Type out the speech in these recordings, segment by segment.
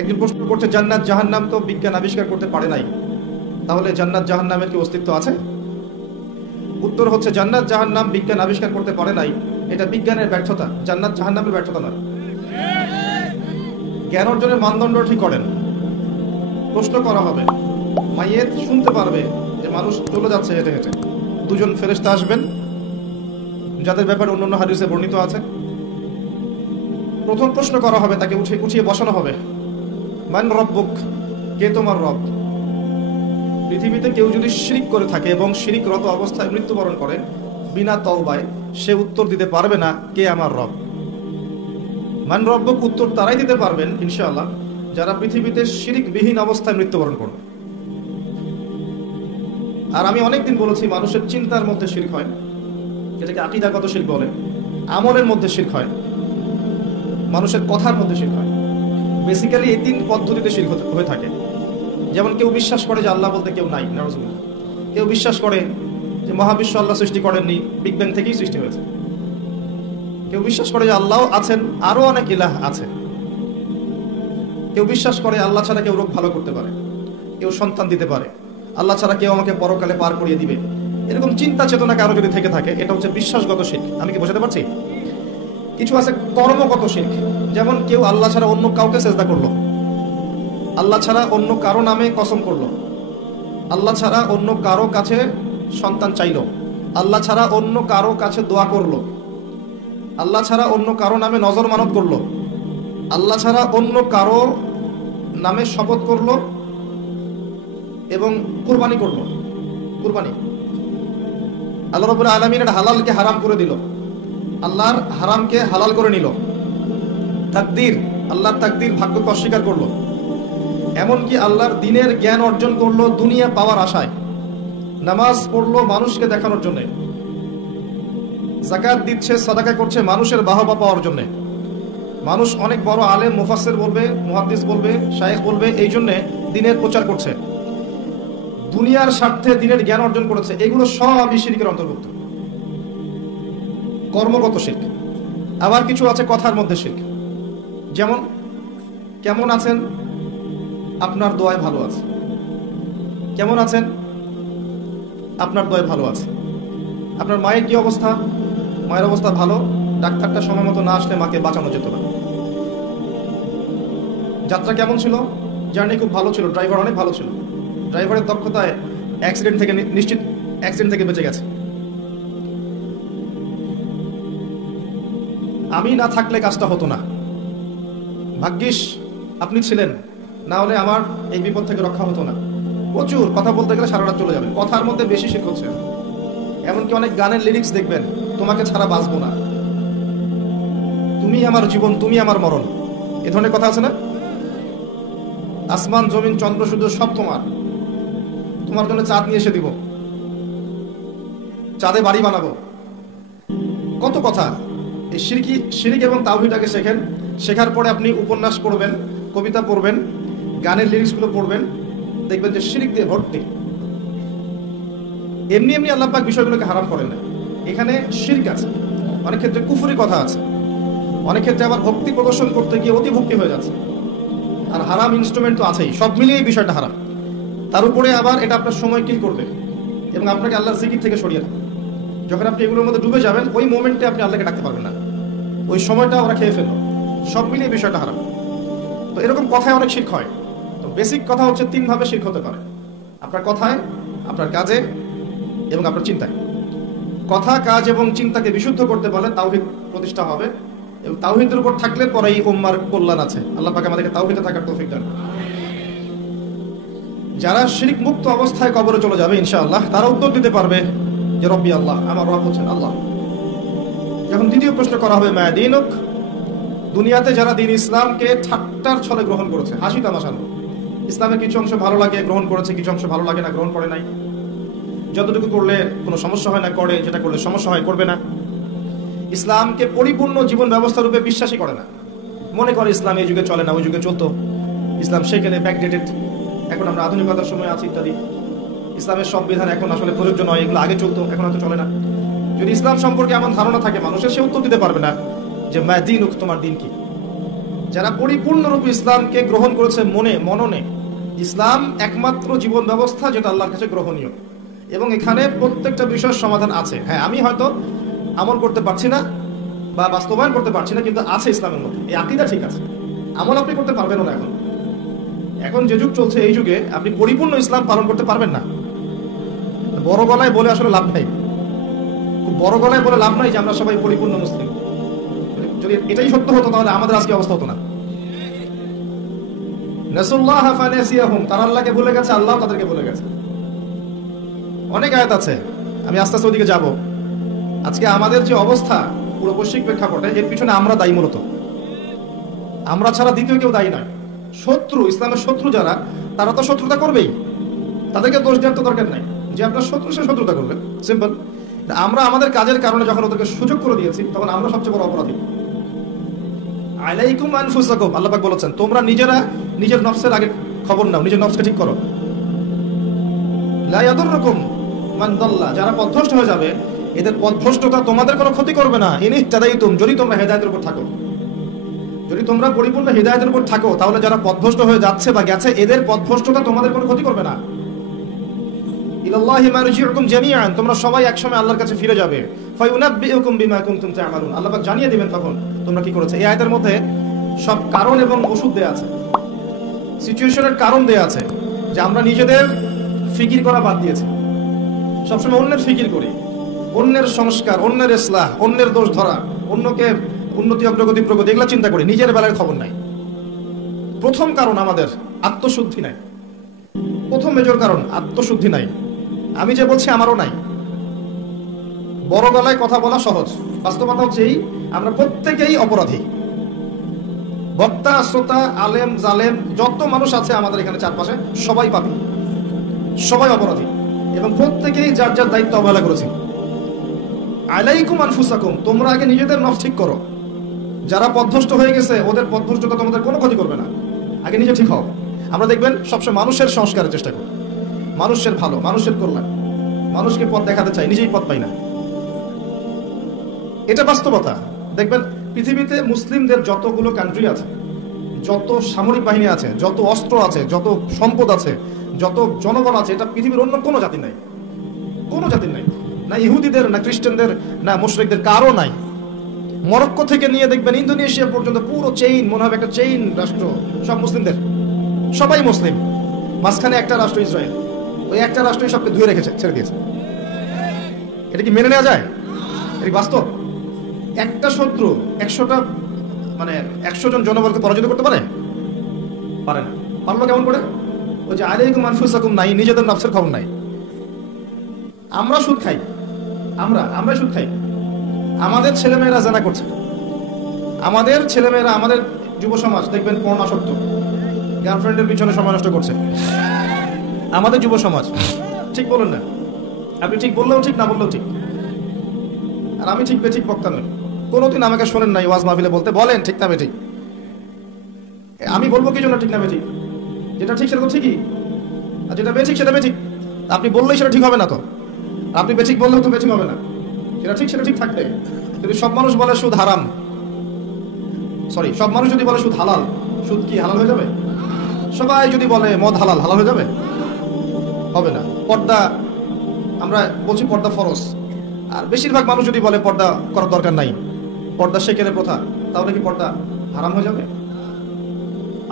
একজন প্রশ্ন করছে, জান্নাত জাহান্নাম তো বিজ্ঞান আবিষ্কার করতে পারে নাই, তাহলে জান্নাত জাহান্নামের কি অস্তিত্ব আছে? উত্তর হচ্ছে, জান্নাত জাহান্নাম বিজ্ঞান আবিষ্কার করতে পারে নাই, এটা বিজ্ঞানের ব্যর্থতা, জান্নাত জাহান্নামের ব্যর্থতা নয়। জ্ঞান অর্জনের মানদণ্ড ঠিক করেন। প্রশ্ন করা হবে, মাইয়েত শুনতে পারবে যে মানুষ চলে যাচ্ছে হেঁটে হেঁটে, দুজন ফেরেশতা আসবেন যাদের ব্যাপারে অন্যান্য হাদিসে বর্ণিত আছে। প্রথম প্রশ্ন করা হবে, তাকে উঠিয়ে বসানো হবে, মান রব্বুক, কে তোমার রব? পৃথিবীতে কেউ যদি শিরিক করে থাকে এবং শিরিকরত অবস্থায় মৃত্যুবরণ করে বিনা তওবায়, সে উত্তর দিতে পারবে না কে আমার রব। মান রব্বুক উত্তর তারাই দিতে পারবেন ইনশাআল্লাহ যারা পৃথিবীতে শিরিকবিহীন অবস্থায় মৃত্যুবরণ করবে। আর আমি অনেকদিন বলেছি, মানুষের চিন্তার মধ্যে শিরক হয়, যেটাকে আকীদাগত শিরক বলে, আমলের মধ্যে শিরক হয়, মানুষের কথার মধ্যে শিরক হয়। বেসিক্যালি এই তিন পদ্ধতিতে শিরক হয়ে থাকে। যেমন কেউ বিশ্বাস করে যে আল্লাহ বলতে কেউ নাই, নাউযুবিল্লাহ। কেউ বিশ্বাস করে যে মহাবিশ্ব আল্লাহ সৃষ্টি করেননি, বিগ ব্যাং থেকেই সৃষ্টি হয়েছে। কেউ বিশ্বাস করে যে আল্লাহ আছেন, আরো অনেক ইলাহ আছে। কেউ বিশ্বাস করে আল্লাহ ছাড়া কেউ রোগ ভালো করতে পারে, কেউ সন্তান দিতে পারে, আল্লাহ ছাড়া কেউ আমাকে পরকালে পার করিয়ে দিবে। এরকম চিন্তা চেতনা কারো যদি থেকে থাকে, এটা হচ্ছে বিশ্বাসগত শিরক। আমি কি বোঝাতে পারছি? কিছু আছে কর্মগত শিরক, যেমন কেউ আল্লাহ ছাড়া অন্য কাউকে সেজদা করলো, আল্লাহ ছাড়া অন্য কারো নামে কসম করলো, আল্লাহ ছাড়া অন্য কারো কাছে সন্তান চাইলো, আল্লাহ ছাড়া অন্য কারো কাছে দোয়া করলো, আল্লাহ ছাড়া অন্য কারো নামে নজর মানত করলো, আল্লাহ ছাড়া অন্য কারো নামে শপথ করলো এবং কুরবানি করলো। কুরবানি আল্লাহ রাব্বুল আলামিনের হালালকে হারাম করে দিল, আল্লাহর হারামকে হালাল করে নিল। তাকদীর, আল্লাহর তাকদীর, ভাগ্যকে অস্বীকার করলো। এমনকি আল্লাহর দ্বীনের জ্ঞান অর্জন করলো দুনিয়া পাওয়ার আশায়। নামাজ পড়লো মানুষকে দেখানোর জন্য, যাকাত দিচ্ছে, সাদাকা করছে মানুষের বাহবা পাওয়ার জন্য। মানুষ অনেক বড় আলেম, মুফাসসির বলবে, মুহাদ্দিস বলবে, শায়েখ বলবে, এই জন্য দ্বীনের প্রচার করছে, দুনিয়ার স্বার্থে দ্বীনের জ্ঞান অর্জন করেছে। এগুলো সবই শিরকের অন্তর্ভুক্ত, কর্মগত শিরক। আবার কিছু আছে কথার মধ্যে শিরক, যেমন কেমন আছেন, আপনার দোয়ায় ভালো আছে। কেমন আছেন, আপনার দোয়ায় ভালো আছে। আপনার মায়ের কি অবস্থা? মায়ের অবস্থা ভালো, ডাক্তারটা সময় মতো না আসলে মাকে বাঁচানো যেত না। যাত্রা কেমন ছিল? জার্নি খুব ভালো ছিল, ড্রাইভার অনেক ভালো ছিল, ড্রাইভারের দক্ষতায় অ্যাক্সিডেন্ট থেকে নিশ্চিত, অ্যাক্সিডেন্ট থেকে বেঁচে গেছে। আমি না থাকলে কাজটা হতো না, ভাগ্যিস আপনি ছিলেন, না হলে আমার এই বিপদ থেকে রক্ষা হতো না। প্রচুর কথা বলতে গেলে সারা রাত চলে যাবে, কথার মধ্যে বেশি শিরক হচ্ছে। এমনকি অনেক গানের লিরিক্স দেখবেন, তোমাকে ছাড়া বাঁচবো না, তুমি আমার জীবন, তুমি আমার মরণ, এ ধরনের কথা আছে না? আসমান জমিন চন্দ্র সূর্য সব তোমার, তোমার জন্য চাঁদ নিয়ে এসে দিব, চাঁদে বাড়ি বানাবো, কত কথা। এই শিরক এবং তাওহীদটাকে শেখেন। শেখার পরে আপনি উপন্যাস পড়বেন, কবিতা পড়বেন, গানের লিরিক্সগুলো পড়বেন, দেখবেন যে শিরক দিয়ে ভর্তি। এমনি এমনি আল্লাহ পাক বিষয়গুলোকে হারাম করেন না, এখানে শিরক আছে, অনেক ক্ষেত্রে কুফরি কথা আছে, অনেক ক্ষেত্রে আবার ভক্তি প্রদর্শন করতে গিয়ে অতি ভক্তি হয়ে যাচ্ছে। আর হারাম ইনস্ট্রুমেন্ট তো আছেই, সব মিলিয়ে এই বিষয়টা হারাম। তার উপরে আবার এটা আপনার সময় কিল করবে এবং আপনাকে আল্লাহর জিকির থেকে সরিয়ে রাখবে। যখন আপনি এগুলোর মধ্যে ডুবে যাবেন, ওই মোমেন্টে আপনি আল্লাহকে ডাকতে পারবেন না, ওই সময়টা ওরা খেয়ে ফেললো। সব মিলিয়ে বিষয়টা হারাম। তো এরকম কথায় অনেক শিরক হয়। তো বেসিক কথা হচ্ছে, তিনভাবে শিরক হতে পারে: আপনার কথায়, আপনার কাজে এবং আপনার চিন্তায়। কথা, কাজ এবং চিন্তাকে বিশুদ্ধ করতে পারলে তাওহীদ প্রতিষ্ঠা হবে, এবং তাওহীদের উপর থাকলে পরে এই উম্মার কল্যাণ আছে। আল্লাহ পাক আমাদেরকে তাওহীদে থাকার তৌফিক দান। যারা শিরক মুক্ত অবস্থায় কবরে চলে যাবে ইনশাআল্লাহ, তারা উত্তর দিতে পারবে যে রব্বি আল্লাহ, আমার রব হচ্ছেন আল্লাহ। যখন দ্বিতীয় প্রশ্ন করা হবে, মা দীনুক, দুনিয়াতে যারা দ্বীন ইসলামকে ঠাট্টার ছলে গ্রহণ করেছে, হাসি তামাশানো, ইসলামের কিছু অংশ ভালো লাগে গ্রহণ করেছে, কিছু অংশ ভালো লাগে না গ্রহণ করে নাই, যতটুকু করলে কোনো সমস্যা হয় না করে, যেটা করলে সমস্যা হয় করবে না, ইসলামকে পরিপূর্ণ জীবন ব্যবস্থা রূপে বিশ্বাসই করে না, মনে করে ইসলাম এই যুগে চলে না, ওই যুগে চলতো, ইসলাম সেখানে ব্যাকডেটেড, এখন আমরা আধুনিকতার সময় আছি ইত্যাদি, ইসলামের সংবিধান এখন আসলে প্রযোজ্য নয়, এগুলো আগে চলতো, এখন হয়তো চলে না। যদি ইসলাম সম্পর্কে এমন ধারণা থাকে মানুষের, সে উত্তর দিতে পারবে না যে মা দীনুক, তোমার দিন কি, যারা পরিপূর্ণরূপে ইসলামকে গ্রহণ করেছে মননে, ইসলাম একমাত্র জীবন ব্যবস্থা যেটা আল্লাহর কাছে গ্রহণীয়, এবং এখানে প্রত্যেকটা বিষয়ের সমাধান আছে। হ্যাঁ, আমি হয়তো আমল করতে পারছি না বা বাস্তবায়ন করতে পারছি না, কিন্তু আছে ইসলামের মধ্যে, এই আকীদা ঠিক আছে। আমল আপনি করতে পারবেন না। এখন যে যুগ চলছে, এই যুগে আপনি পরিপূর্ণ ইসলাম পালন করতে পারবেন না। বড় গলায় বলে আসলে লাভ নাই, খুব বড় গলায় বলে লাভ নাই যে আমরা সবাই পরিপূর্ণ মুসলিম। যদি এটাই সত্য হতো তাহলে আমাদের আজকে অবস্থা হতো না। নাসুল্লাহ ফানাসিয়াহুম, তারা আল্লাহকে ভুলে গেছে, আল্লাহ তাদেরকে ভুলে গেছে। অনেক আয়াত আছে, আমি আস্তে আস্তে ওদিকে যাব। আজকে আমাদের যে অবস্থা পুরো বৈশ্বিক প্রেক্ষাপটে, এর পিছনে আমরা দায়ী। মূলত আমরা ছাড়া দ্বিতীয় কেউ দায়ী নয়। শত্রু, ইসলামের শত্রু যারা, তারা তো শত্রুতা করবেই, তাদেরকে দোষ দেওয়ার তো দরকার নাই। যে আপনার শত্রু, সে শত্রুতা করবে, সিম্পল। আমরা আমাদের কাজের কারণে যখন ওদেরকে সুযোগ করে দিয়েছি, তখন আমরা সবচেয়ে বড় অপরাধী। আলাইকুম আনফুসাকুম, আল্লাহ পাক বলেছেন, তোমরা নিজেরা নিজের নফসের আগে খবর নাও, নিজের নফসকে ঠিক করো। লা ইয়াদুররুকুম মান দাল্লা, যারা পথভ্রষ্ট হয়ে যাবে, এদের পথভ্রষ্টতা তোমাদের কোনো ক্ষতি করবে না। ইন ইহতাদাইতুম, যদি তোমরা হেদায়েতের উপর থাকো, যদি তোমরা পরিপূর্ণ হিদায়াতের উপর থাকো, তাহলে যারা পথভ্রষ্ট হয়ে যাচ্ছে বা গেছে, এদের পথভ্রষ্টতা তোমাদের কোনো ক্ষতি করবে না। ইলাল্লাহি মারজিউকুম জামিআন, তোমরা সবাই একসময় আল্লাহর কাছে ফিরে যাবে। ফায়ুনাব্বিউকুম বিমা কুনতুম তা'মালুন, আল্লাহ পাক জানিয়ে দিবেন তখন তোমরা কি করেছো। এই আয়াতের মধ্যে সব কারণ এবং ওষুধ দেয়া আছে, সিচুয়েশনের কারণ দেয়া আছে, যে আমরা নিজেদের ফিকির করা বাদ দিয়েছি। সবসময় অন্যের ফিকির করি, অন্যের সংস্কার, অন্যের ইসলাহ, অন্যের দোষ ধরা, অন্যকে উন্নতি, অগ্রগতি, প্রগতি, এগুলা চিন্তা করি, নিজের বেলার খবর নাই। প্রথম কারণ আমাদের আত্মশুদ্ধি নাই। প্রথম মেজর কারণ আত্মশুদ্ধি নাই। আমি যে বলছি আমারও নাই। বড় গলায় কথা বলা সহজ, বাস্তবতা হচ্ছে এই, আমরা প্রত্যেকেই অপরাধী। বক্তা, শ্রোতা, আলেম, জালেম, যত মানুষ আছে আমাদের এখানে চারপাশে, সবাই পাপী, সবাই অপরাধী, এবং প্রত্যেকেই যার যার দায়িত্ব অবহেলা করেছি। আলাইকুম আনফুসাকুম, তোমরা আগে নিজেদের নফস ঠিক করো। যারা পথভ্রষ্ট হয়ে গেছে, ওদের পথভ্রষ্টতা তোমাদের কোনো ক্ষতি করবে না। আগে নিজে ঠিক হও। আমরা দেখবেন সবসময় মানুষের সংস্কারের চেষ্টা করি, মানুষের ভালো, মানুষের কল্যাণ, মানুষকে পথ দেখাতে চাই, নিজেই পথ পাই না। এটা বাস্তবতা। দেখবেন পৃথিবীতে মুসলিমদের যতগুলো কান্ট্রি আছে, যত সামরিক বাহিনী আছে, যত অস্ত্র আছে, যত সম্পদ আছে, যত জনগণ আছে, এটা পৃথিবীর অন্য কোনো জাতির নাই, কোনো জাতির নাই। না ইহুদিদের, না খ্রিস্টানদের, না মুশরিকদের, কারো নাই। মরক্কো থেকে নিয়ে দেখবেন ইন্দোনেশিয়া পর্যন্ত পুরো চেইন, মনে হবে একটা চেইন রাষ্ট্র, সব মুসলিমদের, সবাই মুসলিম। মাঝখানে একটা রাষ্ট্র ইসরায়েল, ওই একটা রাষ্ট্রই সবকে ধুয়ে রেখেছে, ছেড়ে দিয়েছে। এটা কি মেনে নেওয়া যায়? এটা বাস্তব। একটা শত্রু 100টা, মানে 100 জন জনবলকে পরাজিত করতে পারে? পারে না। পারলো কেমন করে? ওই যে আলাইকুম আনফুসাকুম নাই, নিজেদের নফসের খবর নাই। আমরা সুদ খাই, আমরা সুদ খাই। আমাদের ছেলেমেয়েরা জানা করছে, আমাদের ছেলেমেয়েরা, আমাদের যুব সমাজ দেখবেন পর্ণাসক্ত, গার্লফ্রেন্ডের পিছনে সময় নষ্ট করছে। আমাদের যুব সমাজ, ঠিক বলেন না? আপনি ঠিক বললেও ঠিক, না বললেও ঠিক। আর আমি ঠিক বেঠিক বক্তা নই, কোনোদিন আমাকে শোনেন নাই ওয়াজ মাহফিলে বলতে, বলেন ঠিক না বেঠিক। আমি বলবো কি জন্য ঠিক না বেঠিক? যেটা ঠিক সেটা তো ঠিকই, আর যেটা বেঠিক সেটা বেঠিক। আপনি বললেই সেটা ঠিক হবে না তো, আপনি বেঠিক বললেও তো বেঠিক হবে না। যেটা ঠিক সেটা ঠিক থাকবে। যদি সব মানুষ বলে সুদ হারাম, সরি, সব মানুষ যদি বলে সুদ হালাল, সুদ কি হালাল হয়ে যাবে? সবাই যদি বলে মদ হালাল, হালাল হয়ে যাবে? হবে না। পর্দা, আমরা বলছি পর্দা ফরজ, আর বেশিরভাগ মানুষ যদি বলে পর্দা করার দরকার নাই, পর্দা শেখের প্রথা, তাহলে কি পর্দা হারাম হয়ে যাবে?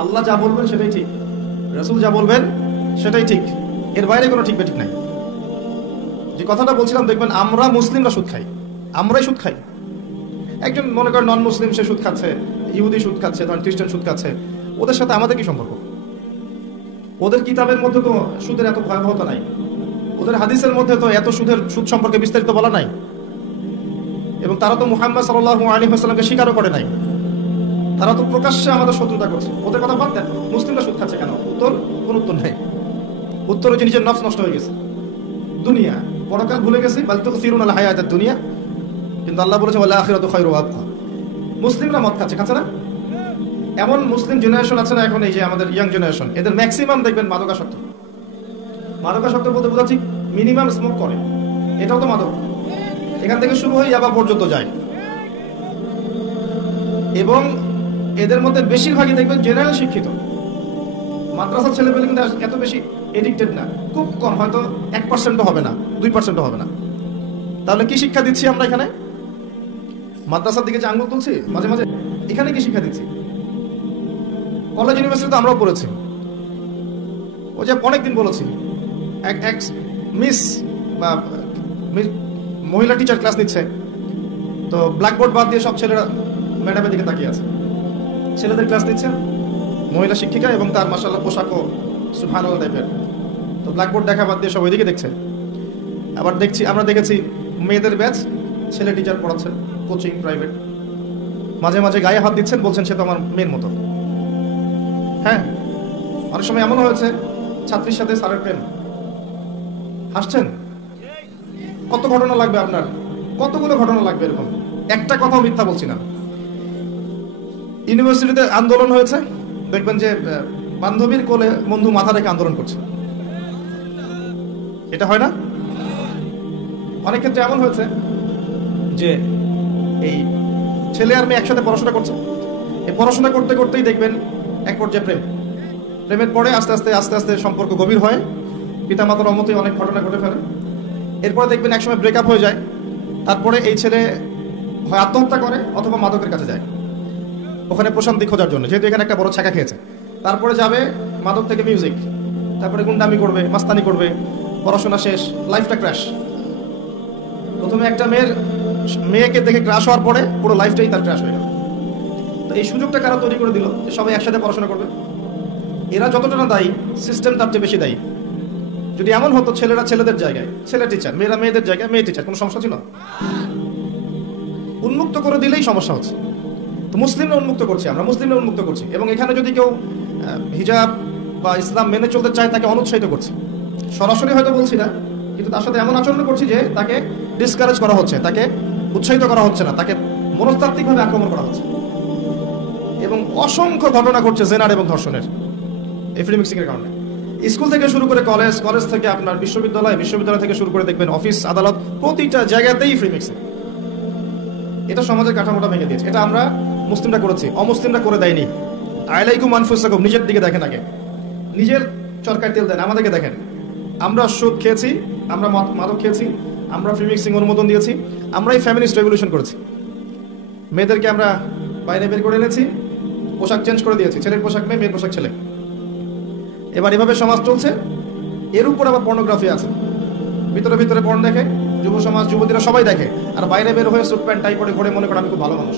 আল্লাহ যা বলবেন সেটাই ঠিক, রাসূল যা বলবেন সেটাই ঠিক, এর বাইরে কোনো ঠিক বেঠিক নাই। যে কথাটা বলছিলাম, দেখবেন আমরা মুসলিমরা সুদ খাই, আমরাই সুদ খাই। একজন মনে করেন নন মুসলিম, সে সুদ খাচ্ছে, ইহুদি সুদ খাচ্ছে, ধরেন খ্রিস্টান সুদ খাচ্ছে, ওদের সাথে আমাদের কি সম্পর্ক? ওদের কিতাবের মধ্যে তো সুদের এত ভয়াবহতা নাই, ওদের হাদিসের মধ্যে তো এত সুদ সম্পর্কে বিস্তারিত বলা নাই, এবং তারা তো মুহাম্মদ সাল্লাল্লাহু আলাইহি ওয়াসাল্লামকে স্বীকারও করে নাই। তারা তো প্রকাশ্যে আমাদের শত্রুতা করছে। ওদের কথা বাদ দেন, মুসলিমরা সুদ খাচ্ছে কেন? উত্তর, কোন উত্তর নেই। উত্তর হচ্ছে নিজের নফস নষ্ট হয়ে গেছে, দুনিয়া, পরকাল ভুলে গেছি। বাল তুসিরুনাল হায়াতাদ দুনিয়া, কিন্তু আল্লাহ বলেছে ওয়াল আখিরাতু খায়রু ওয়া আবকা। মুসলিমরা মদ খাচ্ছে না? এমন মুসলিম জেনারেশন আছে না এখন, এই যে আমাদের ইয়াং জেনারেশন, এদের ম্যাক্সিমাম দেখবেন মাদকাসক্ত। মাদকাসক্ত বলতে বোঝাচ্ছি মিনিমাম স্মোক করে, এটাও তো মাদক। এখান থেকে শুরু হয়ে ইয়াবা পর্যন্ত যায়। এবং এদের মধ্যে বেশিরভাগই দেখবেন জেনারেল শিক্ষিত। মাদ্রাসার ছেলেপেলে কিন্তু এত বেশি এডিক্টেড না, খুব কম, হয়তো 1% হবে না, 2% হবে না। তাহলে কি শিক্ষা দিচ্ছি আমরা এখানে? মাদ্রাসার দিকে যে আঙ্গুল তুলছি মাঝে মাঝে, এখানে কি শিক্ষা দিচ্ছি? কলেজ ইউনিভার্সিটিতে আমরাও পড়েছি। ওই যে অনেকদিন বলেছি, এক মিস বা মহিলা টিচার ক্লাস নিচ্ছে, তো ব্ল্যাকবোর্ড বাদ দিয়ে সব ছেলেরা ম্যাডামের দিকে তাকিয়ে আছে। ছেলেদের ক্লাস নিচ্ছে মহিলা শিক্ষিকা এবং তার মাশাআল্লাহ পোশাকও সুবহানাল্লাহ টাইপের, তো ব্ল্যাকবোর্ড দেখা বাদ দিয়ে সব ওইদিকে দেখছে। আবার আমরা দেখেছি মেয়েদের ব্যাচ, ছেলে টিচার পড়াচ্ছেন কোচিং প্রাইভেট, মাঝে মাঝে গায়ে হাত দিচ্ছেন, বলছেন সে তো আমার মেয়ের মতো। হ্যাঁ, অনেক সময় এমন হয়েছে ছাত্রীর সাথে স্যারের প্রেম। হাসছেন? কত ঘটনা লাগবে আপনার, কতগুলো ঘটনা লাগবে এরকম, একটা কথাও মিথ্যা বলছি না। ইউনিভার্সিটিতে আন্দোলন হয়েছে, দেখবেন যে বান্ধবীর কোলে বন্ধু মাথা রেখে আন্দোলন করছে। এটা হয় না? অনেক ক্ষেত্রে এমন হয়েছে যে এই ছেলে আর মেয়ে একসাথে পড়াশোনা করছে, এই পড়াশোনা করতে করতেই দেখবেন এক পর্যায়ে প্রেমের পরে আস্তে আস্তে সম্পর্ক গভীর হয়, পিতামাতার অমতে অনেক ঘটনা ঘটে ফেলে। এরপরে দেখবেন একসময় ব্রেকআপ হয়ে যায়, তারপরে এই ছেলে হয় আত্মহত্যা করে অথবা মাদকের কাছে যায় ওখানে প্রশান্তি খোঁজার জন্য, যেহেতু এখানে একটা বড় ছাকা খেয়েছে। তারপরে যাবে মাদক থেকে মিউজিক, তারপরে গুন্ডামি করবে, মাস্তানি করবে, পড়াশোনা শেষ, লাইফটা ক্র্যাশ। প্রথমে একটা মেয়েকে দেখে ক্র্যাশ হওয়ার পরে পুরো লাইফটাই তার ক্র্যাশ হয়ে গেল। তো এই সুযোগটা কারা তৈরি করে দিল যে সবাই একসাথে পড়াশোনা করবে? এরা যতটা না দায়ী, সিস্টেম তার চেয়ে বেশি দায়ী। যদি এমন হতো ছেলেরা ছেলেদের জায়গায় ছেলে টিচার, মেয়েরা মেয়েদের জায়গায় মেয়ে টিচার, কোনো সমস্যা ছিল? উন্মুক্ত করে দিলেই সমস্যা হচ্ছে। তো মুসলিমরা উন্মুক্ত করছি, আমরা মুসলিমরা উন্মুক্ত করছি, এবং এখানে যদি কেউ হিজাব বা ইসলাম মেনে চলতে চায় তাকে অনুৎসাহিত করছে। সরাসরি হয়তো বলছি না, কিন্তু তার সাথে এমন আচরণ করছি যে তাকে ডিসকারেজ করা হচ্ছে, তাকে উৎসাহিত করা হচ্ছে না, তাকে মনস্তাত্ত্বিকভাবে আক্রমণ করা হচ্ছে। এবং অসংখ্য ঘটনা ঘটছে জেনার এবং ধর্ষণের এই ফ্রি মিক্সিং এর কারণে। স্কুল থেকে শুরু করে কলেজ থেকে আপনার বিশ্ববিদ্যালয় থেকে শুরু করে দেখবেন অফিস আদালত, প্রতিটা জায়গাতেই ফ্রি মিক্সিং। এটা সমাজের কাঠামোটা ভেঙে দিয়েছে। এটা আমরা মুসলিমরা করেছি, অমুসলিমরা করে দেয়নি। আলাইকুম আনফুসাকুম, নিজের দিকে দেখেন আগে, নিজের চরকায় তেল দেন, আমাদেরকে দেখেন। আমরা সুদ খেয়েছি, আমরা মাদক খেয়েছি, আমরা ফ্রি মিক্সিং অনুমোদন দিয়েছি, আমরাই ফ্যামিলিস্ট রেভলিউশন করেছি। মেয়েদেরকে আমরা বাইরে বের করে এনেছি, পোশাক চেঞ্জ করে দিয়েছি, ছেলের পোশাক মেয়ে, মেয়ের পোশাক ছেলে। এবার এভাবে সমাজ চলছে। এর উপর আবার পর্নোগ্রাফি আছে, ভিতরে পর্ন দেখে যুব সমাজ, যুবতীরা সবাই দেখে, আর বাইরে বের হয়ে স্যুট প্যান্ট টাই পরে ঘুরে মনে করে আমি খুব ভালো মানুষ।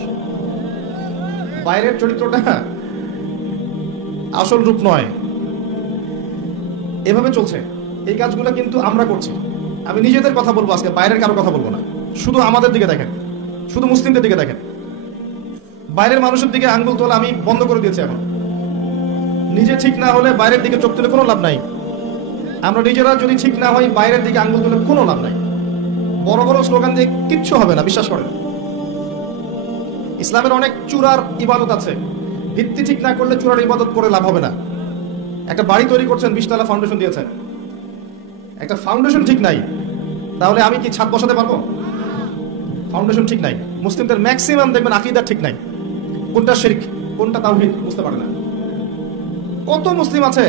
বাইরের চরিত্রটা আসল রূপ নয়। এভাবে চলছে। এই কাজগুলো কিন্তু আমরা করছি। আমি নিজেদের কথা বলবো আজকে, বাইরের কারো কথা বলবো না। শুধু আমাদের দিকে দেখেন, শুধু মুসলিমদের দিকে দেখেন। বাইরের মানুষের দিকে আঙ্গুল তোলা আমি বন্ধ করে দিয়েছি এখন। নিজে ঠিক না হলে বাইরের দিকে চোখ তুলে কোনো লাভ নাই। আমরা নিজেরা যদি ঠিক না হই, বাইরের দিকে আঙ্গুল তুলে কোনো লাভ নাই। বড় বড় স্লোগান দিয়ে কিচ্ছু হবে না, বিশ্বাস করেন। ইসলামের অনেক চূড়ার ইবাদত আছে, ভিত্তি ঠিক না করলে চূড়ার ইবাদত করে লাভ হবে না। একটা বাড়ি তৈরি করছেন, 20 তলা ফাউন্ডেশন দিয়েছেন, একটা ফাউন্ডেশন ঠিক নাই, তাহলে আমি কি ছাদ বসাতে পারবো? ফাউন্ডেশন ঠিক নাই। মুসলিমদের ম্যাক্সিমাম দেখবেন আকীদা ঠিক নাই, কোনটা শিরক কোনটা তাওহীদ বুঝতে পারে না। কত মুসলিম আছে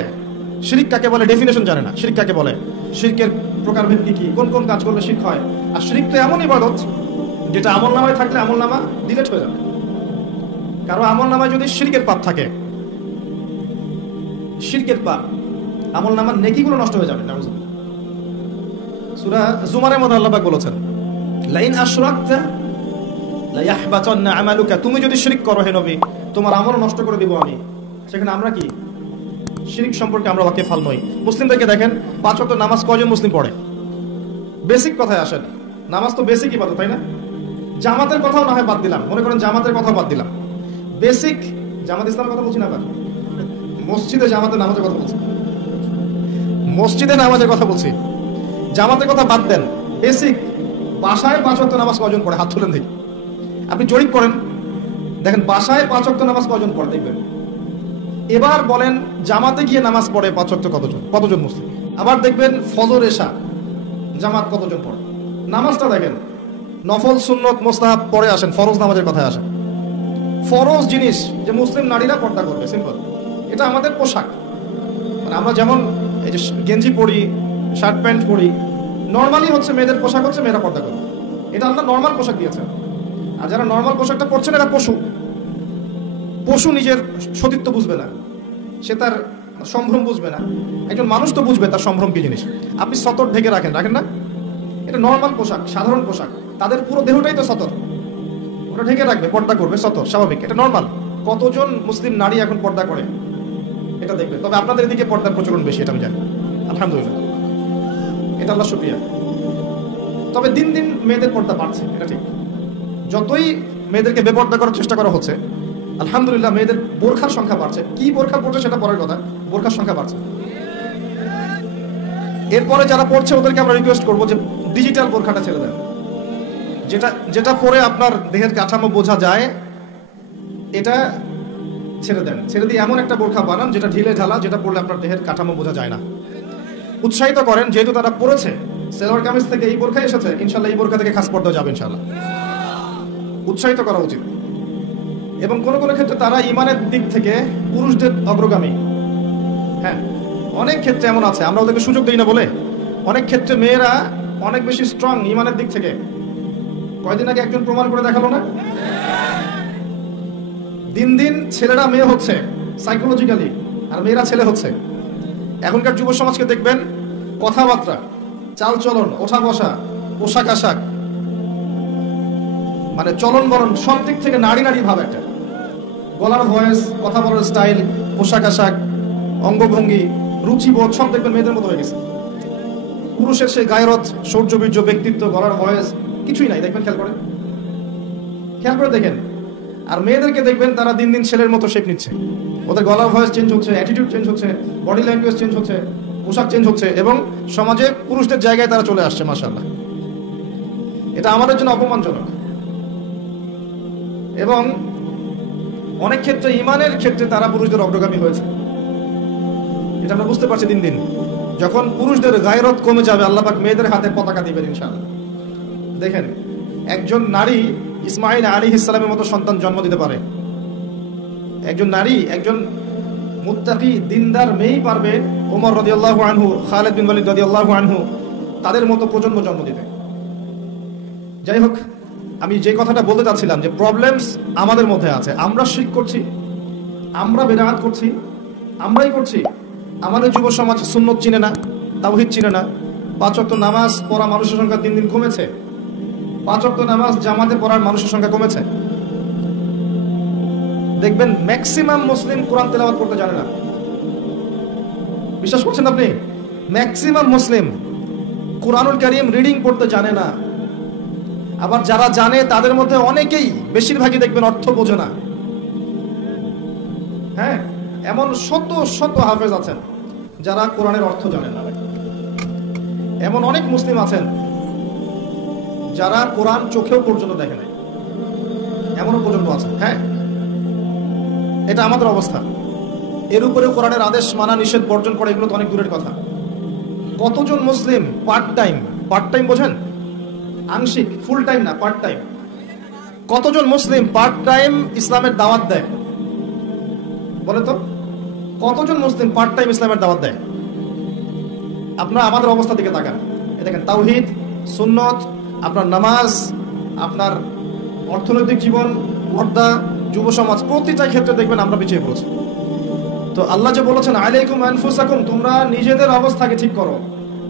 শিরক কাকে বলে ডেফিনেশন জানে না। শিরক কাকে বলে, শিরকের প্রকারভেদ কি, কোন কোন কাজ করলে শিরক হয়। আর শিরক তো এমন ইবাদত যেটা আমলনামায় থাকলে আমলনামা ডিলিট হয়ে যাবে। কারো আমলনামায় যদি শিরকের পাপ থাকে, শিরকের পাপ, আমলনামার নেকিগুলো নষ্ট হয়ে যাবে। নাউজুবিল্লাহ। সূরা জুমারের মধ্যে আল্লাহ পাক বলেছেন, লাইন আশরাকতা লা ইয়াহবাতান্না আমালুকা, তুমি যদি শিরক করো হে নবী, তোমার আমল নষ্ট করে দিব আমি। সেখানে আমরা কি শিরক সম্পর্কে আমরা ওয়াকিফাল নই। মুসলিমদেরকে দেখেন, 5 ওয়াক্ত নামাজ কয়জন মুসলিম পড়ে? বেসিক কথায় আসেন, নামাজ তো বেসিক ইবাদত, তাই না? জামাতের কথাও না হয় বাদ দিলাম, মনে করেন জামাতের কথাও বাদ দিলাম, বেসিক জামাত ইসলামের কথা বলছি না, আবার মসজিদে জামাতের নামাজের কথা বলছি, মসজিদে নামাজের কথা বলছি। জামাতের কথা বাদ দেন, বেসিক বাসায় 5 ওয়াক্ত নামাজ কয়জন পড়ে? হাত তুলেন দেখি। আপনি জরিপ করেন, দেখেন বাসায় 5 ওয়াক্ত নামাজ কয়জন পড়ে, দেখবেন। এবার বলেন জামাতে গিয়ে নামাজ পড়ে 5 ওয়াক্ত কতজন মুসলিম? আবার দেখবেন ফজর এশা জামাত কতজন পড়ে। নামাজটা দেখেন, নফল সুন্নত মোস্তাহাব পরে আসেন, ফরজ নামাজের কথায় আসেন। ফরজ জিনিস যে মুসলিম নারীরা পর্দা করবে, সিম্পল। এটা আমাদের পোশাক, মানে আমরা যেমন এই যে গেঞ্জি পরি, শার্ট প্যান্ট পরি, নর্মালি হচ্ছে মেয়েদের পোশাক হচ্ছে মেয়েরা পর্দা করবে। এটা আল্লাহ নর্মাল পোশাক দিয়েছে। আর যারা নর্মাল পোশাকটা পরছেন এরা পশু। পশু নিজের সতীত্ব বুঝবে না, সে তার সম্ভ্রম বুঝবে না। একজন মানুষ তো বুঝবে তার সম্ভ্রম কি জিনিস। আপনি সতর ঢেকে রাখেন না, এটা নর্মাল পোশাক, সাধারণ পোশাক। তাদের পুরো দেহটাই তো সতর, ওটা ঢেকে রাখবে, পর্দা করবে, সতর, স্বাভাবিক, এটা নর্মাল। কতজন মুসলিম নারী এখন পর্দা করে এটা দেখবে। তবে আপনাদের দিকে পর্দার প্রচলন বেশি, এটা আমি জানি, আলহামদুলিল্লাহ, এটা আল্লাহ শুকরিয়া। তবে দিন দিন মেয়েদের পর্দা বাড়ছে, এটা ঠিক। যতই মেয়েদেরকে বেপর্দা করার চেষ্টা করা হচ্ছে, আলহামদুলিল্লাহ মেয়েদের বোরখার সংখ্যা বাড়ছে। কি বোরখা পড়ছে সেটা পরের কথা, বোরখার সংখ্যা বাড়ছে। এরপরে যারা পড়ছে ওদেরকে আমরা রিকোয়েস্ট করবো যে ডিজিটাল বোরখাটা ছেড়ে দেন, যেটা পরে আপনার দেহের কাঠামো বোঝা যায়, এটা ছেড়ে দেন। ছেড়ে দিয়ে এমন একটা বোরখা বানান যেটা ঢিলে ঢালা, যেটা পড়লে আপনার দেহের কাঠামো বোঝা যায় না। উৎসাহিত করেন, যেহেতু তারা পড়েছে, সেলোয়ার কামিজ থেকে এই বোরখা এসেছে, ইনশাল্লাহ এই বোরখা থেকে খাস পর্দা যাবে ইনশাল্লাহ। উৎসাহিত করা উচিত। এবং কোনো কোনো ক্ষেত্রে তারা ইমানের দিক থেকে পুরুষদের অগ্রগামী। হ্যাঁ, অনেক ক্ষেত্রে এমন আছে, আমরা ওদেরকে সুযোগ দিই না বলে। অনেক ক্ষেত্রে মেয়েরা অনেক বেশি স্ট্রং ইমানের দিক থেকে। কয়দিন আগে একজন প্রমাণ করে দেখালো না? দিন দিন ছেলেরা মেয়ে হচ্ছে সাইকোলজিক্যালি, আর মেয়েরা ছেলে হচ্ছে। এখনকার যুব সমাজকে দেখবেন, কথাবার্তা, চাল চলন, ওঠা বসা, পোশাক আশাক, মানে চলন বলন, সব দিক থেকে নারী নারী ভাব একটা। গলার ভয়েস, কথা বলার স্টাইল, পোশাক আশাক, অঙ্গভঙ্গি, রুচিবোধ, সব দেখবেন মেয়েদের মতো হয়ে গেছে। পুরুষের সেই গায়রত, শৌর্যবীর্য, ব্যক্তিত্ব, গলার ভয়েস কিছুই নাই, দেখবেন, খেয়াল করে দেখেন। আর মেয়েদেরকে দেখবেন তারা দিন দিন ছেলের মতো শেপ নিচ্ছে। ওদের গলার ভয়েস চেঞ্জ হচ্ছে, অ্যাটিটিউড চেঞ্জ হচ্ছে, বডি ল্যাঙ্গুয়েজ চেঞ্জ হচ্ছে, পোশাক চেঞ্জ হচ্ছে, এবং সমাজে পুরুষদের জায়গায় তারা চলে আসছে। মাশাআল্লাহ, এটা আমাদের জন্য অপমানজনক। এবং অনেক ক্ষেত্রে ইমানের ক্ষেত্রে তারা পুরুষদের অগ্রগামী হয়েছে, এটা আমরা বুঝতে পারছি দিন দিন। যখন পুরুষদের গায়রত কমে যাবে, আল্লাহ পাক মেয়েদের হাতে পতাকা দিবেন ইনশাআল্লাহ। দেখেন, একজন নারী ইসমাইল আলাইহিস সালামের মতো সন্তান জন্ম দিতে পারে। একজন নারী, একজন মুত্তাকি দিনদার মেয়েই পারবে ওমর রাদিয়াল্লাহু আনহু, খালিদ বিন ওয়ালিদ রাদিয়াল্লাহু আনহু, তাদের মতো প্রজন্ম জন্ম দিতে। যাই হোক, আমি যে কথাটা বলতে চাচ্ছিলাম যে প্রবলেমস আমাদের মধ্যে আছে। আমরা শিরক করছি, আমরা বিদআত করছি, আমরাই করছি। আমাদের যুব সমাজ সুন্নত চিনে না, তাওহীদ চিনে না। 5 ওয়াক্ত নামাজ পড়া মানুষের সংখ্যা দিন দিন কমেছে। 5 ওয়াক্ত নামাজ জামাতে পড়ার মানুষের সংখ্যা কমেছে। দেখবেন ম্যাক্সিমাম মুসলিম কোরআন তেলাওয়াত করতে জানে না। বিশ্বাস করছেন আপনি? ম্যাক্সিমাম মুসলিম কুরআনুল কারীম রিডিং পড়তে জানে না। আবার যারা জানে তাদের মধ্যে অনেকেই, বেশিরভাগই দেখবেন অর্থ বোঝে না। হ্যাঁ, এমন শত শত হাফেজ আছেন যারা কোরআনের অর্থ জানেন না। এমন অনেক মুসলিম আছেন যারা কোরআন চোখেও পর্যন্ত দেখে নাই, এমনও পর্যন্ত আছে। হ্যাঁ, এটা আমাদের অবস্থা। এর উপরে কোরআনের আদেশ মানা, নিষেধ, বর্জন করা, এগুলো তো অনেক দূরের কথা। কতজন মুসলিম পার্ট টাইম বোঝেন? আংশিক, ফুল টাইম না, পার্ট টাইম। কতজন মুসলিম পার্ট টাইম ইসলামের দাওয়াত দেয়? বলে তো, কতজন মুসলিম পার্ট টাইম ইসলামের দাওয়াত দেয়? আপনারা আমাদের অবস্থা দিকে তাকান। দেখেন, তাওহীদ, সুন্নত, আপনার নামাজ, আপনার অর্থনৈতিক জীবন, পর্দা, যুব সমাজ, প্রতিটা ক্ষেত্রে দেখবেন আমরা পিছিয়ে পড়েছি। তো আল্লাহ যে বলেছেন আলাইকুম আনফুসাকুম, তোমরা নিজেদের অবস্থাকে ঠিক করো।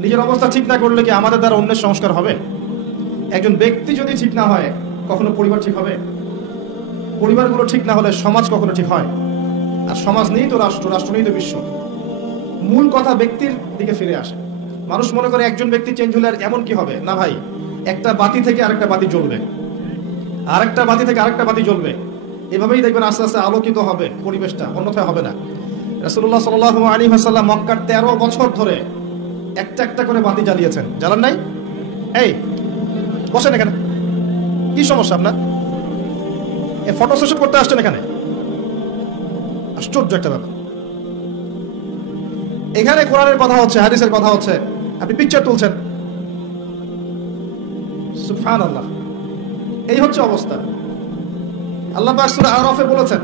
নিজের অবস্থা ঠিক না করলে কি আমাদের দ্বারা অন্যের সংস্কার হবে? একজন ব্যক্তি যদি ঠিক না হয়, কখনো পরিবার ঠিক হবে? পরিবারগুলো ঠিক না হলে সমাজ কখনো ঠিক হয়? আর সমাজ নেই তো রাষ্ট্র, রাষ্ট্র নেই তো বিশ্ব। মূল কথা ব্যক্তির দিকে ফিরে আসে। মানুষ মনে করে একজন ব্যক্তি চেঞ্জ হলে আর এমন কি হবে। না ভাই, একটা বাতি থেকে আরেকটা বাতি জ্বলবে, আরেকটা বাতি থেকে আরেকটা বাতি জ্বলবে। এভাবেই দেখবেন আস্তে আস্তে আলোকিত হবে পরিবেশটা, অন্যথায় হবে না। রাসূলুল্লাহ সাল্লাল্লাহু আলাইহি ওয়াসাল্লাম মক্কার 13 বছর ধরে একটা একটা করে বাতি জ্বালিয়েছেন। জ্বালান নাই? এই বসেন এখানে, কি সমস্যা আপনার? এই ফটো সেশন করতে আসছেন এখানে? আশ্চর্য একটা ব্যাপার। এখানে কোরআনের কথা হচ্ছে, হাদিসের কথা হচ্ছে, আপনি পিকচার তুলছেন। সুবহানাল্লাহ, এই হচ্ছে অবস্থা। আল্লাহ পাক সূরা আরাফে বলেছেন,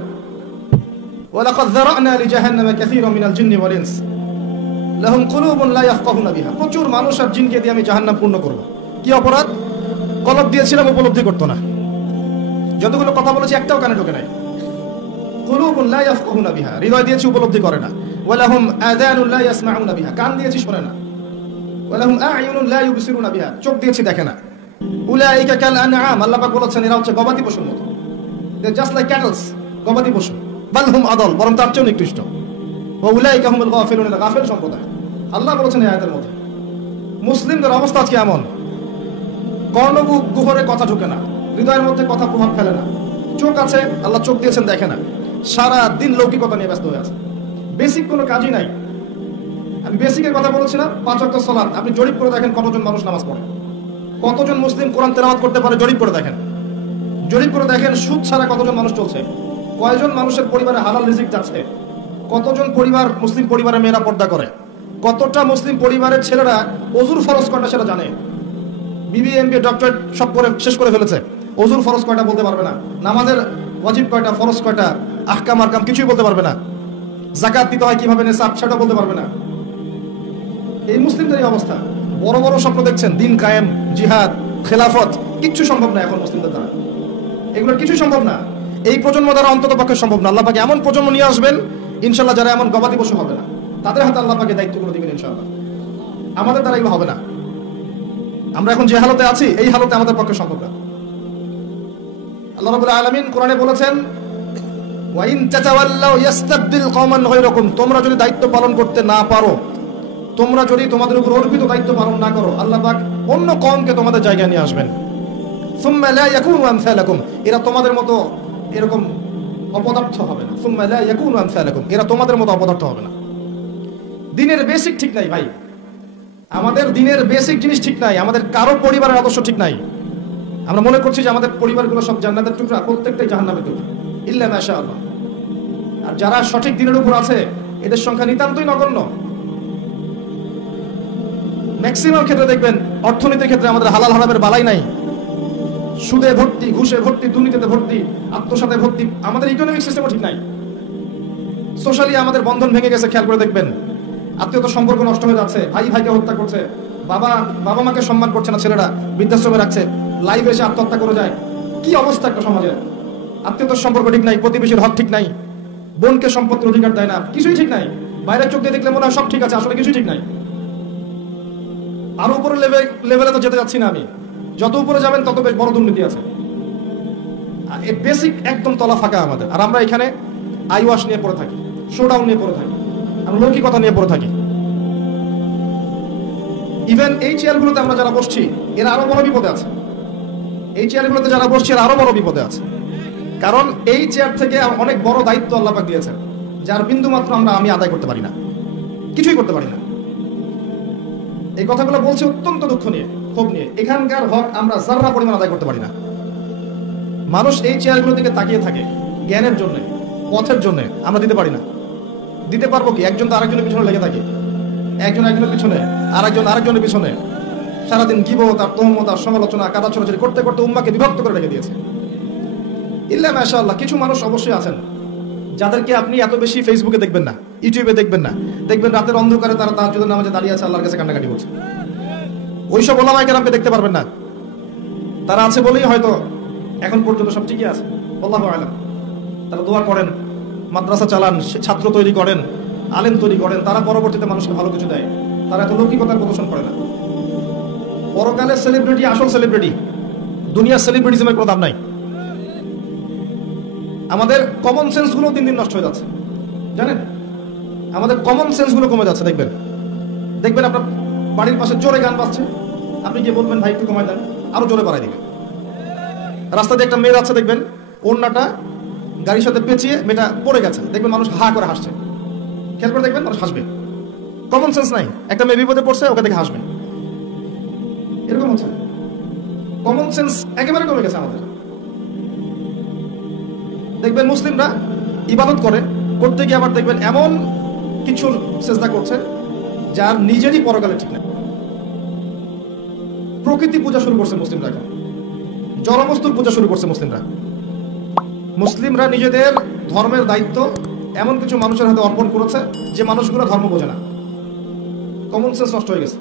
ওয়ালাকাদ যারা'না লিজাহান্নামা কাসীরাম মিনাল জিন্নি ওয়াল ইনস লাহুম কুলুবুন লা ইয়াফকাহুনা বিহা। প্রচুর মানুষ আর জিনকে দিয়ে আমি জাহান্নাম পূর্ণ করব। কি অপরাধ? কলব দিয়েছিলাম, উপলব্ধি করতো না। যতগুলো কথা বলেছি একটাও কানে ঢোকে নাই। কুলুবুন লা ইয়াফকাহুনা বিহা, হৃদয় দিয়েছি উপলব্ধি করে না। ওয়ালাহুম আযানুন লা ইয়াসমাউনা বিহা, কান দিয়েছি শোনে না। ওয়ালাহুম আ'য়ুনুন লা ইউবসিরুনা বিহা, চোখ দিয়েছি দেখে না। উলাইকা কাল আনআম, আল্লাহ পাক বলেছেন এরা হচ্ছে গবাদি পশুর মতো। দে জাস্ট লাইক ক্যাটলস, গবাদি পশু। বাল হুম আদাল, বরং তার চেয়েও নিকৃষ্ট। ওয়া উলাইকা হুমুল গাফিলুন, এরা গাফিল সম্প্রদায়। আল্লাহ বলেছেন এই আয়াতের মধ্যে। মুসলিমদের অবস্থা আজকে এমন, কর্ণগুহরে কথা ঢোকে না, হৃদয়ের মধ্যে কথা প্রভাব ফেলে না। চোখ আছে, আল্লাহ চোখ দিয়েছেন দেখে না, সারা দিন লৌকিকতা নিয়ে ব্যস্ত হয়ে আছে। বেসিক কোনো কাজই নাই। আমি বেসিকের কথা বলছি না, 5 ওয়াক্ত সালাত আপনি জরিপ করে দেখেন কতজন মানুষ নামাজ পড়ে, কতজন মুসলিম কোরআন তেলাওয়াত করতে পারে, জরিপ করে দেখেন। জরিপ করে দেখেন সুদ ছাড়া কতজন মানুষ চলছে, কয়জন মানুষের পরিবারে হালাল রিজিক যাচ্ছে, কতজন পরিবার মুসলিম পরিবারের মেয়েরা পর্দা করে, কতটা মুসলিম পরিবারের ছেলেরা ওযুর ফরজ কয়টা সেটা জানে। বিবিএ এমবিএ ডক্টরেট সব করে শেষ করে ফেলেছে, ওযুর ফরজ কয়টা বলতে পারবে না, নামাজের ওয়াজিব কয়টা, ফরজ কয়টা, আহকাম আরকাম কিছুই বলতে পারবে না, যাকাত দিতে হয় কিভাবে নিসাব সেটা বলতে পারবে না। এই মুসলিমদের এই অবস্থা। বড় বড় স্বপ্ন দেখছেন, দিন কায়েম, জিহাদ, খেলাফত, কিচ্ছু সম্ভব না এখন মুসলিমদের দ্বারা। এগুলোর কিছু সম্ভব না, এই প্রজন্ম দ্বারা অন্তত পক্ষে সম্ভব না। আল্লাহ পাক এমন প্রজন্ম নিয়ে আসবেন ইনশাআল্লাহ যারা এমন গবাদি পশু হবে না, তাদের হাতে আল্লাহ পাকে দায়িত্ব করে দিবেন ইনশাআল্লাহ। আমাদের দ্বারা এগুলো হবে না। আমরা এখন যে হালতে আছি এই হালতে আমাদের পক্ষে সম্ভব না। আল্লাহ রাব্বুল আলামিন কোরআনে বলেছেন, ওয়া ইন তাতাওয়াল্লাউ ইস্তাবদিল কওমান গায়রাকুম, তোমরা যদি দায়িত্ব পালন করতে না পারো, তোমরা যদি তোমাদের উপর অর্পিত দায়িত্ব পালন না করো, আল্লাহ পাক অন্য কওমকে তোমাদের জায়গায় নিয়ে আসবেন। সুম্মা লা ইয়াকুনু আমসালাকুম, এরা তোমাদের মতো এরকম অপদার্থ হবে না। সুম্মা লা ইয়াকুনু আমসালাকুম, এরা তোমাদের মতো অপদার্থ হবে না। দিনের বেসিক ঠিক নাই ভাই, আমাদের দিনের বেসিক জিনিস ঠিক নাই, আমাদের কারো পরিবারের আদর্শ ঠিক নাই। আমরা মনে করছি যে আমাদের পরিবারগুলো সব জান্নাতের টুকরা, প্রত্যেকটাই জাহান্নামের টুকরা, ইল্লা মাশাআল্লাহ। আর যারা সঠিক দিনের উপর আছে এদের সংখ্যা নিতান্তই নগণ্য। ম্যাক্সিমাম ক্ষেত্রে দেখবেন অর্থনীতির ক্ষেত্রে আমাদের হালাল হারামের বালাই নাই, সুদে ভর্তি, ঘুষে ভর্তি, দুর্নীতিতে ভর্তি, আত্মসাতে ভর্তি। আমাদের ইকোনমিক সিস্টেমও ঠিক নাই। সোশ্যালি আমাদের বন্ধন ভেঙে গেছে, খেয়াল করে দেখবেন। আত্মীয়তা সম্পর্ক নষ্ট হয়ে যাচ্ছে, ভাই ভাইকে হত্যা করছে, বাবা মাকে সম্মান করছে না, ছেলেরা বৃদ্ধাশ্রমে রাখছে, লাইভে এসে আত্মহত্যা করে যায়। কি অবস্থা একটা সমাজের! আত্মীয়তার সম্পর্ক ঠিক নাই, প্রতিবেশীর হক ঠিক নাই, বোনকে সম্পত্তির অধিকার দেয় না, কিছুই ঠিক নাই। বাইরের চোখ দিয়ে দেখলে মনে হয় সব ঠিক আছে, আসলে কিছুই ঠিক নাই। আরো উপরে লেভেলে তো যেতে যাচ্ছি না আমি, যত উপরে যাবেন তত বেশ বড় দুর্নীতি আছে। বেসিক একদম তলা ফাঁকা আমাদের। আর আমরা এখানে আইওয়াশ নিয়ে পড়ে থাকি, শোডাউন নিয়ে পড়ে থাকি, আমরা লৌকিকতা নিয়ে পড়ে থাকি। ইভেন এই চেয়ারগুলোতে আমরা যারা বসছি এরা আরো বড় বিপদে আছে। এই চেয়ারগুলোতে যারা বসছে এরা আরো বড় বিপদে আছে, কারণ এই চেয়ার থেকে অনেক বড় দায়িত্ব আল্লাহ পাক দিয়েছেন, যার বিন্দু মাত্র আমি আদায় করতে পারি না, কিছুই করতে পারি না। এই কথাগুলো বলছি অত্যন্ত দুঃখ নিয়ে, ক্ষোভ নিয়ে। এখানকার হক আমরা যারা পরিমাণ আদায় করতে পারি না। মানুষ এই চেয়ারগুলোর দিকে তাকিয়ে থাকে জ্ঞানের জন্য, পথের জন্য, আমরা দিতে পারি না। দিতে পারবো কি? একজন তো আরেকজনের পিছনে লেগে থাকে, একজন একজনের পিছনে, আরেকজনের পিছনে সারাদিন গীবত আর তহমত আর সমালোচনা, কাদা ছোড়াছড়ি করতে করতে উম্মাকে বিভক্ত করে রেখে দিয়েছে। ইল্লা মাশাআল্লাহ, কিছু মানুষ অবশ্যই আছেন যাদেরকে আপনি এত বেশি ফেসবুকে দেখবেন না, ইউটিউবে দেখবেন না, দেখবেন রাতের অন্ধকারে তারা তাহাজ্জুদের নামাজে দাঁড়িয়ে আছে, আল্লাহর কাছে কান্নাকাটি করছে। ওইসব ওলামায়ে কেরামকে দেখতে পারবেন না। তারা আছে বলেই হয়তো এখন পর্যন্ত সব ঠিকই আছে, আল্লাহু আ'লাম। তারা দোয়া করেন, মাদ্রাসা চালান, ছাত্র তৈরি করেন, আলেম তৈরি করেন, তারা পরবর্তীতে মানুষকে ভালো কিছু দেয়। তারা এত লৌকিকতার প্রদর্শন করে না। পরকালের সেলিব্রিটি আসল সেলিব্রিটি, দুনিয়ার সেলিব্রিটিজমের কোনো দাম নাই। আমাদের কমন সেন্স গুলো দিন দিন নষ্ট হয়ে যাচ্ছে, জানেন? আমাদের কমন সেন্স গুলো কমে যাচ্ছে। দেখবেন আপনার বাড়ির পাশে জোরে গান বাজছে, আপনি গিয়ে বলবেন ভাই একটু কমায় দেন, আরো জোরে বাড়াই দিবেন। রাস্তা দিয়ে একটা মেয়ে যাচ্ছে, দেখবেন ওড়নাটা গাড়ির সাথে পেঁচিয়ে মেয়েটা পড়ে গেছে, দেখবেন মানুষ হা করে হাসছে। খেয়াল করে দেখবেন মানুষ হাসবে। কমন সেন্স নাই, একটা মেয়ে বিপদে পড়ছে ওকে দেখে হাসবে, এরকম হচ্ছে। কমন সেন্স একেবারে কমে গেছে আমাদের। দেখবেন মুসলিমরা ইবাদত করতে গিয়ে আবার দেখবেন এমন কিছু চেষ্টা করছে যার নিজেরই পরকালে ঠিক না। প্রকৃতি পূজা শুরু করছে মুসলিমরা, এখন জড়বস্তুর পূজা শুরু করছে মুসলিমরা। মুসলিমরা নিজেদের ধর্মের দায়িত্ব এমন কিছু মানুষের হাতে অর্পণ করেছে যে মানুষগুলো ধর্ম বোঝে না, কমন সেন্স নষ্ট হয়ে গেছে।